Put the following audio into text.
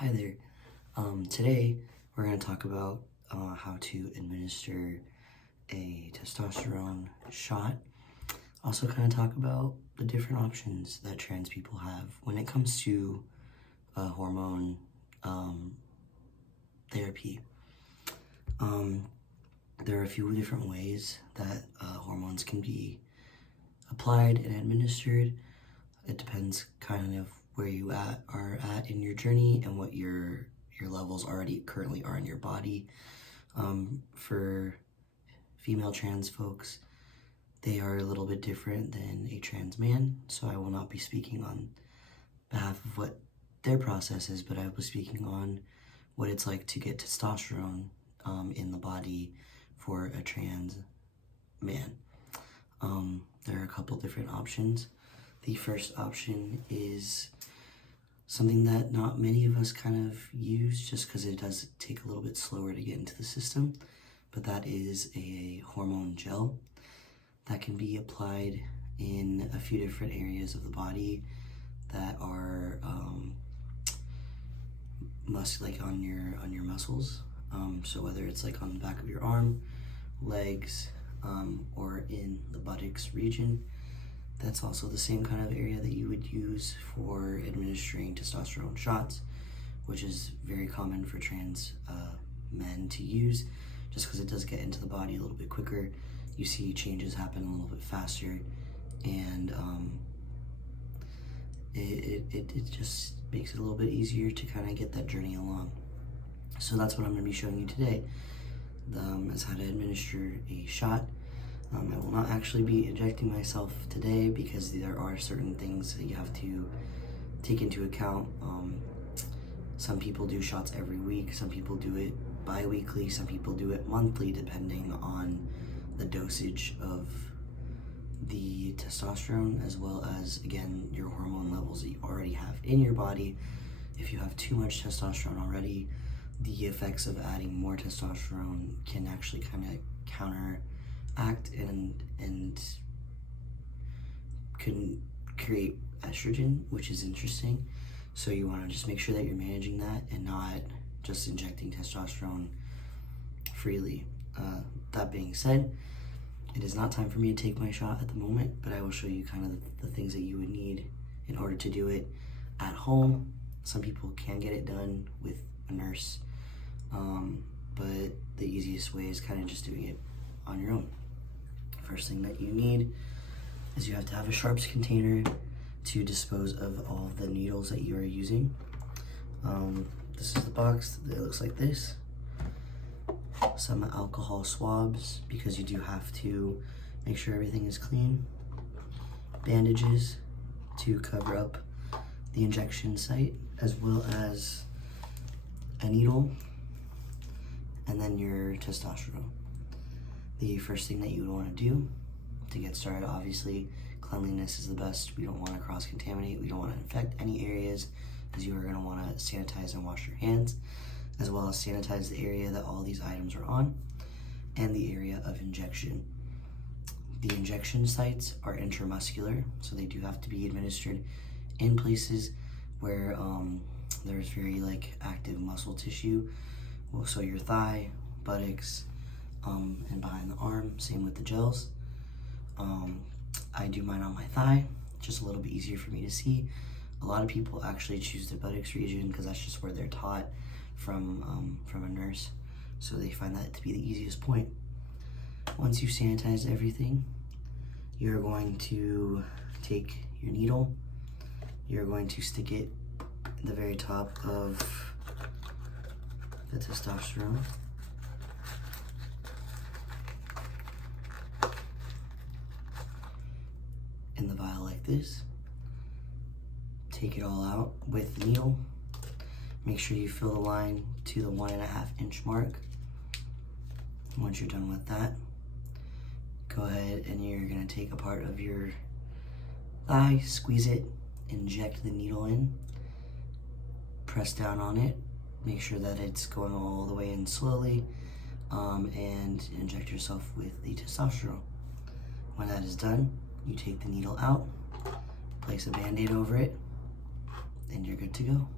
Hi there. Today we're going to talk about how to administer a testosterone shot. Also kind of talk about the different options that trans people have when it comes to hormone therapy. There are a few different ways that hormones can be applied and administered. It depends kind of where you are at in your journey and what your levels currently are in your body. For female trans folks, they are a little bit different than a trans man, so I will not be speaking on behalf of what their process is, but I will be speaking on what it's like to get testosterone in the body for a trans man. There are a couple different options. The first option is something that not many of us kind of use just because it does take a little bit slower to get into the system, but that is a hormone gel that can be applied in a few different areas of the body that are like on your muscles. So whether it's like on the back of your arm, legs, or in the buttocks region. That's also the same kind of area that you would use for administering testosterone shots, which is very common for trans men to use, just because it does get into the body a little bit quicker. You see changes happen a little bit faster, and it just makes it a little bit easier to kind of get that journey along. So that's what I'm going to be showing you today, is how to administer a shot. I will not actually be injecting myself today because there are certain things that you have to take into account. Some people do shots every week, some people do it bi-weekly, some people do it monthly, depending on the dosage of the testosterone, as well as, again, your hormone levels that you already have in your body. If you have too much testosterone already, the effects of adding more testosterone can actually kind of counteract and can create estrogen, which is interesting. So you want to just make sure that you're managing that and not just injecting testosterone freely. That being said, it is not time for me to take my shot at the moment, but I will show you kind of the things that you would need in order to do it at home. Some people can get it done with a nurse, but the easiest way is kind of just doing it on your own. First thing that you need is you have to have a sharps container to dispose of all of the needles that you are using. This is the box. It looks like this. Some alcohol swabs, because you do have to make sure everything is clean. Bandages to cover up the injection site, as well as a needle, and then your testosterone. The first thing that you would want to do to get started, obviously, cleanliness is the best. We don't want to cross-contaminate. We don't want to infect any areas, as you are going to want to sanitize and wash your hands, as well as sanitize the area that all these items are on, and the area of injection. The injection sites are intramuscular, so they do have to be administered in places where there's very active muscle tissue. So your thigh, buttocks, and behind the arm. Same with the gels. I do mine on my thigh, just a little bit easier for me to see. A lot of people actually choose the buttocks region because that's just where they're taught from a nurse, so they find that to be the easiest point. Once you've sanitized everything, you're going to take your needle. You're going to stick it at the very top of the testosterone. In the vial like this. Take it all out with the needle. Make sure you fill the line to the 1.5 inch mark. Once you're done with that, go ahead and you're gonna take a part of your thigh, squeeze it, inject the needle in, press down on it, make sure that it's going all the way in slowly, and inject yourself with the testosterone. When that is done, you take the needle out, place a band-aid over it, and you're good to go.